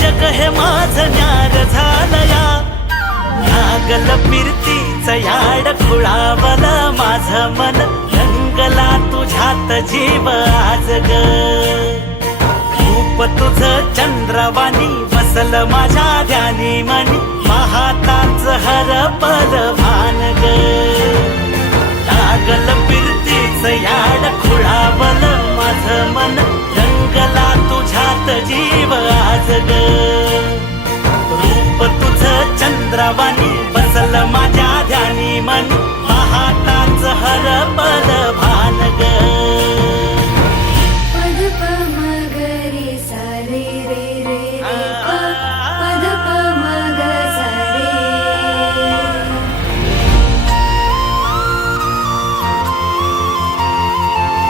जग हे माझं न्यार झालया, लागल फिरतीच याड खुळावल माझं मन, रंगला तुझ्यात जीव आज ग, रूप तुझं चंद्रवाणी बसल माझ्या ध्यानी मनी, पाहताच हरपल भान ग, लागल फिरतीच याड खुळावल माझं मन, रंगला तुझ्यात जीव आज ग, रूप तुझं चंद्रवाणी बसल माझ्या ध्यानी मनी, पाहताच हरपल भान ग.